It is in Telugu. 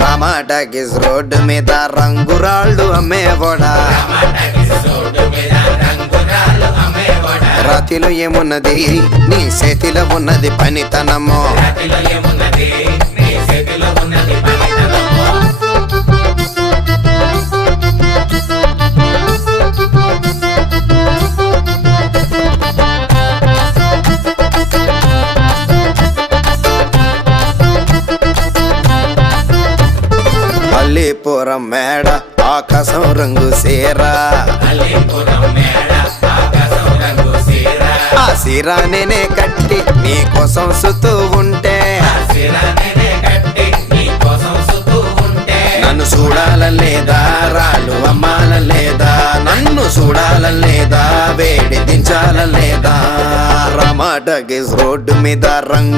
రామాటాకిస్ రోడ్డు మీద రంగురాళ్ళు అమ్మేవాడా రాతిలో ఏమున్నది నీ చేతిలో ఉన్నది పనితనము అల్లీపురం మేడ ఆకాశం రంగు సీరా ఆ నేనే కట్టి కోసం సుతూ ఉంటే నన్ను చూడాలలేదా రాళ్ళు అమ్మాలలేదా నన్ను చూడాలలేదా వేడి దించాలలేదా రమాటగిస్ రోడ్డు మీద రంగు